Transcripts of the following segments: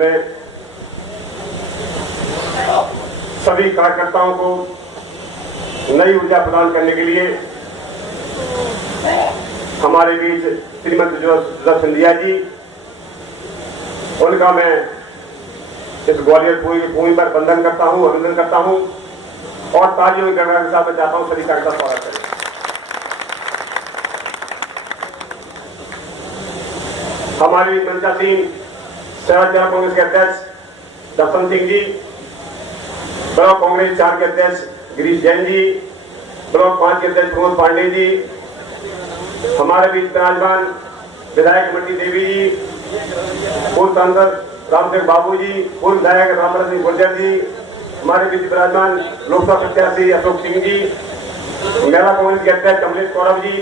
में सभी कार्यकर्ताओं को नई ऊर्जा प्रदान करने के लिए हमारे बीच श्रीमती जोसेफ सिंधिया जी, उनका मैं इस ग्वालियर भूमि पर वंदन करता हूं, अभिनंदन करता हूं और तालियों के साथ मैं चाहता हूं सभी कार्यकर्ता स्वागत करें। हमारी मंचासीन शहर जिला कांग्रेस के अध्यक्ष दर्शन सिंह जी, ब्लॉक कांग्रेस 4 के अध्यक्ष गिरीश जैन जी, ब्लॉक 5 के अध्यक्ष प्रमोद पांडे जी, हमारे बीच विराजमान विधायक मंडी देवी जी, पूर्व सांसद रामदेव बाबू जी, पूर्व विधायक रामरत सिंह गुर्जर जी, हमारे बीच विराजमान लोकसभा प्रत्याशी अशोक सिंह जी, महिला कांग्रेस के अध्यक्ष कमलेश कौरव जी,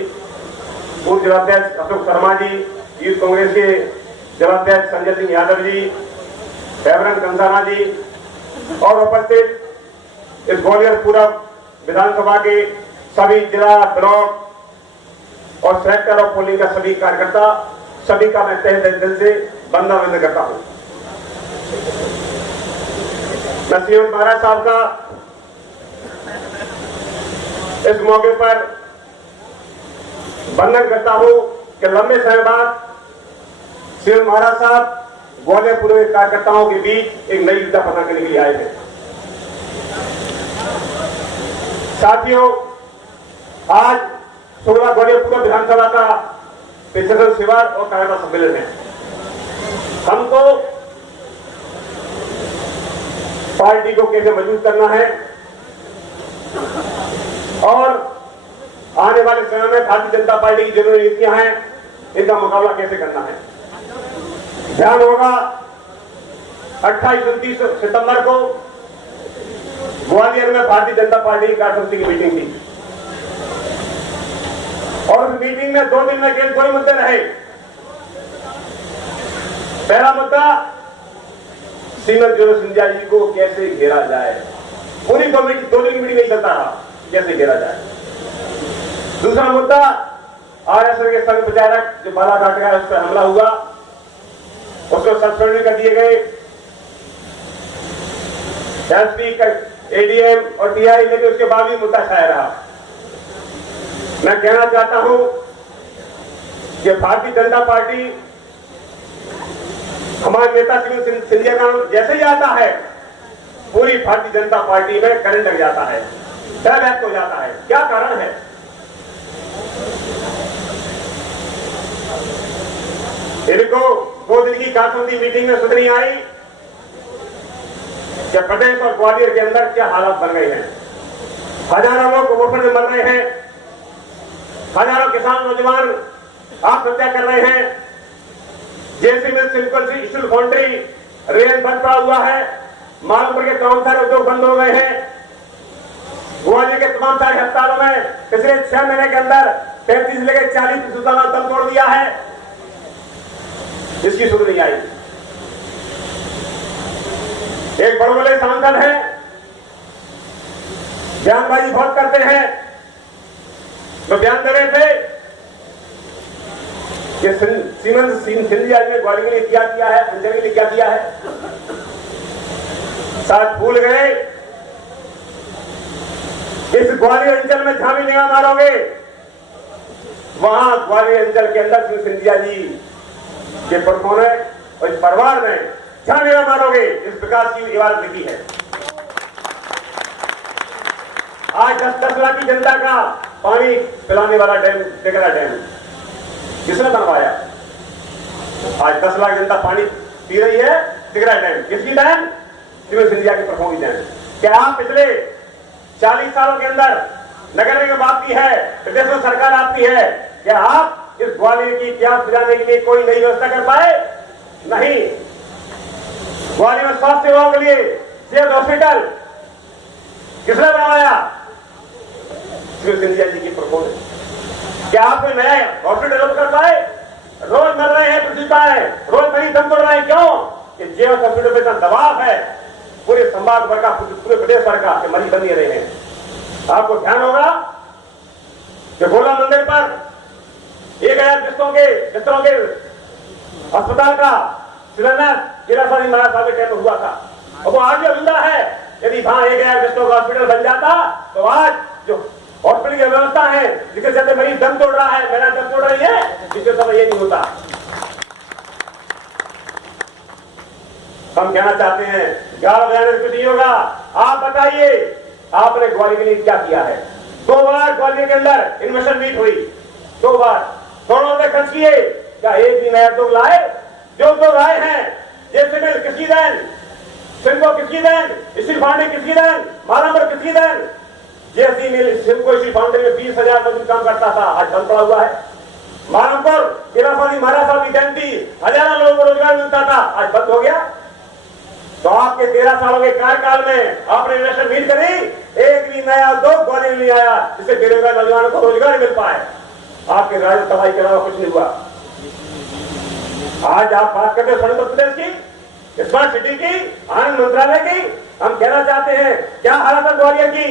पूर्व जिलाध्यक्ष अशोक शर्मा जी, यूथ कांग्रेस के जिलाध्यक्ष संजय सिंह यादव जी, फैबरन कंसाना जी और उपस्थित इस ग्वालियर पूर्व विधानसभा के सभी जिला, ब्लॉक और सेक्टर ऑफ पोलिंग का सभी कार्यकर्ता, सभी का मैं तहे दिल से वंदन करता हूं। मैं श्रीमती महाराज साहब का इस मौके पर वंदन करता हूं कि लंबे समय बाद श्रीमती महाराज साहब ग्वालियर पूर्व कार्यकर्ताओं के बीच एक नई ऊर्जा प्रदान करने के लिए आए थे। साथियों, आज 16 ग्वालियर पूर्व विधानसभा का पेशेवर शिविर और कार्यकर्ता सम्मेलन है। हमको पार्टी को कैसे मजबूत करना है और आने वाले समय में भारतीय जनता पार्टी की जो नीतियां हैं, इनका मुकाबला कैसे करना है। ध्यान होगा 28-29 सितंबर को ग्वालियर में भारतीय जनता पार्टी की कार्यसमिति की मीटिंग थी और उस मीटिंग में 2 दिन में केवल 2 मुद्दे रहे। पहला मुद्दा श्रीमती जोसेफ सिंधिया जी को कैसे घेरा जाए। पूरी कमेटी 2 दिन की मीटिंग नहीं चलता रहा, कैसे घेरा जाए। दूसरा मुद्दा आरएसएस के संघ प्रचारक जो बालाघाट का उस पर हमला हुआ, उसको सस्पेंड कर दिए गए। एसपी का एडीएम और टीआई, लेकिन उसके बाद भी मुद्दा छाया रहा। मैं कहना चाहता हूं कि भारतीय जनता पार्टी, हमारे नेता श्री सिंधिया का जैसे ही आता है, पूरी भारतीय जनता पार्टी में करंट लग जाता है, व्यक्त हो जाता है। क्या कारण है? इनको 2 दिन की कार्यसमिति मीटिंग में सुधनी आई कि प्रदेश और ग्वालियर के अंदर क्या हालात बन गए हैं। हजारों लोग कुपोषण में मर रहे हैं, हजारों किसान नौजवान आत्महत्या कर रहे हैं। जैसे में सिंपल सी स्टील फाउंड्री रेल बंद पड़ा हुआ है, मालपुर के तमाम सारे उद्योग बंद हो गए हैं। ग्वालियर के तमाम सारे अस्पतालों में पिछले 6 महीने के अंदर 35 लेकर 40 सुल्ताना दम तोड़ दिया है। इसकी सुध नहीं आई। एक बड़े बड़े सांसद हैं, बयानबाजी बहुत करते हैं। तो बयान दे रहे थे कि श्रीमती सिंधिया ने ग्वालियर के लिए क्या किया है, पंजाब के लिए क्या किया है। शायद भूल गए, इस ग्वालियर अंचल में जहां भी निगाह मारोगे, वहां ग्वालियर अंचल के अंदर श्री सिंधिया जी के पुरखों ने और इस परिवार में जहां निगाह मारोगे, इस विकास की इबारत लिखी है। आज 10 लाख की जनता का पानी पिलाने वाला डैम, टिकरा डैम किसने बनवाया? आज 10 लाख जनता पानी पी रही है। टिकरा डैम किसकी डैम? श्रीमती सिंधिया की प्रखों की डैम। क्या आप पिछले 40 सालों के अंदर नगर निगम आपकी है, प्रदेश में सरकार आपकी है, क्या आप इस ग्वालियर की प्यास बुझाने के लिए कोई नई व्यवस्था कर पाए? नहीं। ग्वालियर में स्वास्थ्य सेवाओं के लिए सेहत हॉस्पिटल किसने बनवाया? श्री सिंधिया जी की प्रखों ने। क्या आप कोई नया हॉस्पिटल डेवलप कर पाए? रोज मर रहे हैं पृथ्वी पर, रोज मरीज दम तोड़ रहे हैं। क्यों? कि जेएस हॉस्पिटल पे इतना दबाव है पूरे संभाग भर का, पूरे प्रदेश भर का, कि मरीज बन नहीं रहे हैं। आपको ध्यान होगा कि गोला मंदिर पर 1000 बिस्तरों के अस्पताल का शिलान्यास गिरासानी महाराज साहब के टाइम में हुआ था, और वो आज भी जिंदा है। यदि वहां 1000 बिस्तरों का हॉस्पिटल बन जाता तो आज जो हॉस्पिटल की व्यवस्था है, जिसके चलते मरीज दम तोड़ रहा है, मेरा दम तोड़ रही है, जिसके समय ये नहीं होता। हम कहना चाहते हैं गाल बजाने से कुछ नहीं होगा। आप बताइए, आपने ग्वालियर के लिए क्या किया है? 2 बार ग्वालियर के अंदर इन्वेस्टर मीट हुई, 2 बार करोड़ों रुपए खर्च किए, क्या एक भी नया उद्योग लाए? जो उद्योग आए हैं, जैसे मिल किसकी देन, सिम्को किसकी देन, स्टील फाउंड्री किसकी देन, मालांबर किसकी देन? जैसी मिल सिम्को स्टील फाउंड्री में 20,000 मजदूर काम करता था, आज बंद पड़ा हुआ है। मालमपुर गिरासानी महाराज साहब की देन थी, हजारों लोगों को रोजगार मिलता था, आज बंद हो गया। तो आपके 13 सालों के कार्यकाल में आपने इन्वेस्टमेंट मीट करी, एक भी नया उद्योग ग्वालियर में नहीं आया जिससे बेरोजगार नौजवानों को रोजगार मिल पाए। आपके राज्य तबाही के अलावा कुछ नहीं हुआ। आज आप बात करते हैं उत्तर प्रदेश की, स्मार्ट सिटी की, आनंद मंत्रालय की। हम कहना चाहते हैं क्या हालत है ग्वालियर की?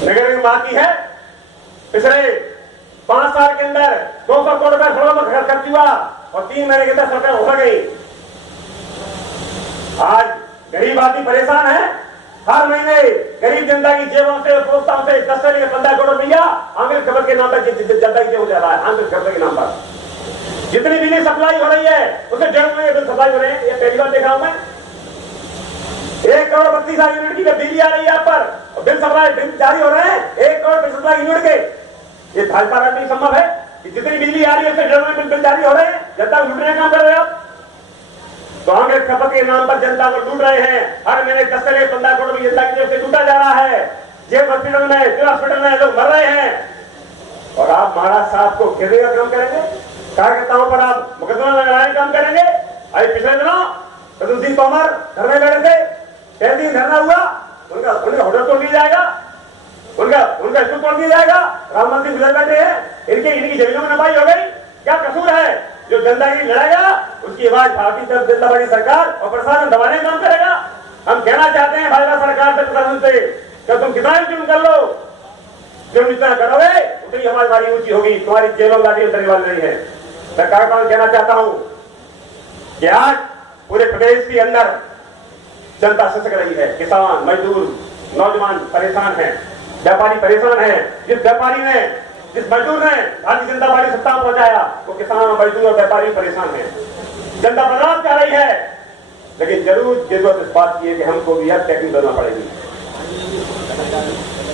नगर निगम बाकी है, पिछले 5 साल के अंदर 200 करोड़ रुपए सड़कों में खर्च हुआ और 3 महीने के अंदर सरकार उठा गई। आज गरीब आदमी परेशान है। हर महीने गरीब जनता की जेबों से, उपभोक्ताओं से 10 से लेकर 15 करोड़ रुपया आमिर खबर के नाम पर जनता की जेब हो जा रहा है। आमिर खबर के नाम पर जितनी बिजली सप्लाई हो रही है उसे 1.5 महीने बिल सप्लाई हो रहे हैं। ये पहली बार देखा हूं मैं। 1,32,00,000 यूनिट की बिजली आ रही है यहाँ पर, बिल सप्लाई बिल जारी हो रहे हैं 1 करोड़ बिल सप्लाई यूनिट के। ये भाजपा राज नहीं संभव है कि जितनी बिजली आ रही है उससे 1.5 महीने बिल जारी हो रहे हैं। जनता को लूटने का काम कर रहे हैं आप। तो आमिर खपत के नाम पर जनता को लूट रहे हैं। हर महीने 10 से 15 करोड़ रुपये जनता की जेब से लूटा जा रहा है। जेब हॉस्पिटल में, सिविल हॉस्पिटल में लोग मर रहे हैं और आप महाराज साहब को घेरने का काम करेंगे, कार्यकर्ताओं पर आप मुकदमा लगाने का काम करेंगे। अभी पिछले दिनों प्रद्युम्न सिंह तोमर धरने बैठे थे, 3 दिन धरना हुआ, उनका होटल तोड़ दिया जाएगा, उनका स्कूल तोड़ दिया जाएगा। राम मंदिर गुजर बैठे हैं, इनकी जमीनों में नफाई हो गई। क्या कसूर है? जो जनता की लड़ाएगा उसकी आवाज भारतीय जनता पार्टी सरकार और प्रशासन दबाने का काम करेगा। हम कहना चाहते हैं भाजपा सरकार से, प्रशासन से, क्या तुम कितना जुर्म कर लो, जुर्म जितना करोगे उतनी हमारी बारी ऊंची होगी। तुम्हारी जेलों लाठी उतरने वाली नहीं है। मैं कार्यक्रम कहना चाहता हूं कि आज पूरे प्रदेश के अंदर जनता ससक रही है। किसान, मजदूर, नौजवान परेशान है, व्यापारी परेशान है। जिस व्यापारी ने, जिस मजदूर ने भारतीय जनता पार्टी सत्ता में पहुंचाया वो किसान, मजदूर और व्यापारी परेशान है। जनता बदलाव चाह रही है, लेकिन जरूर जरूरत इस बात की है कि हमको भी अब टेक्निक करना पड़ेगी।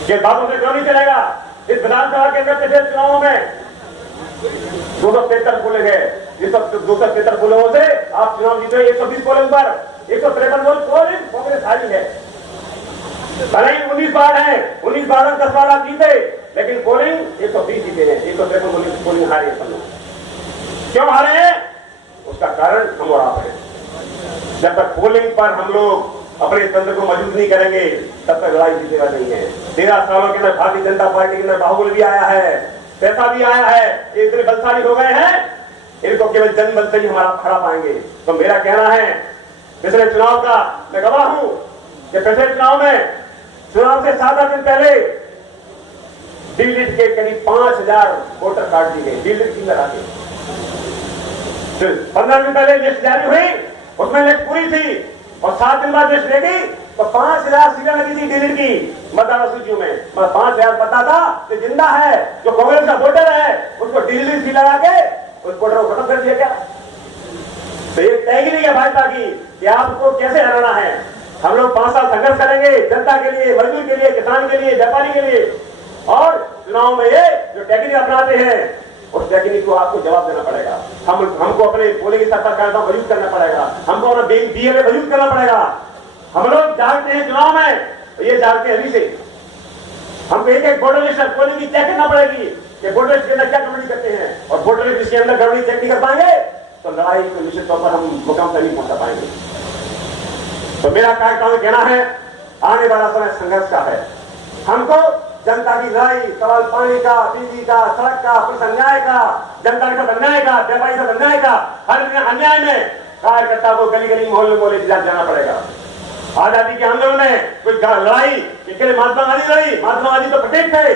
ये बातों से क्यों नहीं चलेगा? इस विधानसभा के अंदर पिछले चुनावों में 273 पोलिंग है। ये सब 273 पोलिंगों से आप चुनाव जीते। 120 पोलिंग पर 153 पोलिंग कांग्रेस हारी है। भले ही 19 वार्ड है, 19 वार्ड में 10 वार्ड आप जीते, लेकिन पोलिंग 120 जीते हैं। 153 पोलिंग हारे हैं। क्यों हारे हैं? उसका कारण हम और आप हैं। जब तक पोलिंग पर हम लोग अपने तंत्र को मजबूत नहीं करेंगे तब तक लड़ाई जीतेगा नहीं है। 13 सालों के अंदर भारतीय जनता पार्टी के अंदर बाहुबल भी आया है, पैसा भी आया है, इतने बलशाली हो गए हैं, इनको केवल जनबल से ही हमारा हरा पाएंगे। तो मेरा कहना है, पिछले चुनाव का मैं गवाह हूं कि पिछले चुनाव में, चुनाव से 7 दिन पहले दिल्ली के करीब 5,000 वोटर कार्ड दिए गए। दिल्ली की लगा के 15 दिन पहले लिस्ट जारी हुई, उसमें लिस्ट पूरी थी और 7 दिन बाद लिस्ट लेगी तो 5,000 सीटें लगी थी दिल्ली की मतदाता सूचियों में। मतलब 5,000 पता था कि जिंदा है, जो कांग्रेस का वोटर है उसको दिल्ली सी लगा के उस वोटर को खत्म कर दिया। क्या तो ये तय ही नहीं है भाजपा की कि आपको कैसे हराना है। हम लोग 5 साल संघर्ष करेंगे जनता के लिए, मजदूर के लिए, किसान के लिए, व्यापारी के लिए। और चुनाव में ये जो टेक्निक अपनाते हैं उस टेक्निक को आपको जवाब देना पड़ेगा। हमको अपने बोले की सरकार मजबूत करना पड़ेगा, हमको अपना बीएलए मजबूत करना पड़ेगा। हम लोग जागते हैं चुनाव में, ये जागते हैं अभी से। हमको एक वोटर लिस्ट पोलिंग की चेक करना पड़ेगी कि वोटर लिस्ट के अंदर क्या गड़बड़ी करते हैं, और वोटर लिस्ट के अंदर गड़बड़ी चेक नहीं कर पाएंगे तो लड़ाई को निश्चित तौर पर हम मुकाम तक नहीं पहुंचा पाएंगे। तो मेरा कार्यक्रम कहना है, आने वाला समय संघर्ष का है। हमको जनता की लड़ाई, सवाल पानी का, बिजली का, सड़क का, पुलिस अन्याय का, जनता के साथ अन्याय का, व्यापारी से अन्याय का, हर अन्याय में कार्यकर्ता को गली गली, मोहल्ले मोहल्ले जाना पड़ेगा। आजादी के आंदोलन में कोई लड़ाई के लिए महात्मा गांधी लड़ी, महात्मा गांधी तो प्रतीक थे,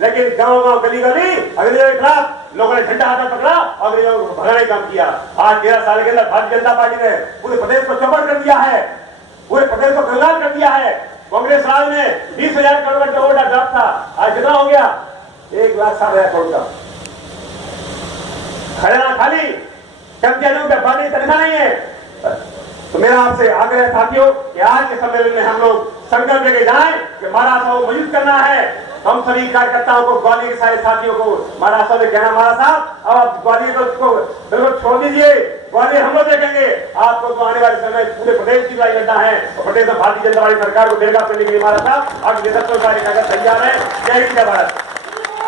लेकिन गांव गांव, गली गली अंग्रेजों के खिलाफ लोगों ने झंडा हाथ में पकड़ा और अंग्रेजों को भगाने का काम किया। आज 13 साल के अंदर भारतीय जनता पार्टी ने पूरे प्रदेश को चौपट कर दिया है, पूरे प्रदेश को कंगाल कर दिया है। कांग्रेस राज में 20,000 करोड़ का ड्राफ्ट था, आज कितना हो गया? 1,60,000 करोड़ का खजाना खाली, कर्मचारियों का पानी तनख्वाह नहीं है। तो मेरा आपसे आग्रह है साथियों कि आज के सम्मेलन में हम लोग संकल्प लेके जाएं कि महाराज साहब को मजबूत करना है। हम सभी कार्यकर्ताओं को, ग्वालियर के सारे साथियों को महाराज साहब ने कहना, महाराज साहब अब आप ग्वालियर को बिल्कुल छोड़ दीजिए, ग्वालियर हम लोग देखेंगे। आपको तो आने वाले समय पूरे प्रदेश की लड़ाई लड़ना है और प्रदेश में भारतीय जनता पार्टी सरकार को बेनकाब करने के लिए महाराज साहब आज नेतृत्व कार्य तैयार है। जय हिंद, जय भारत।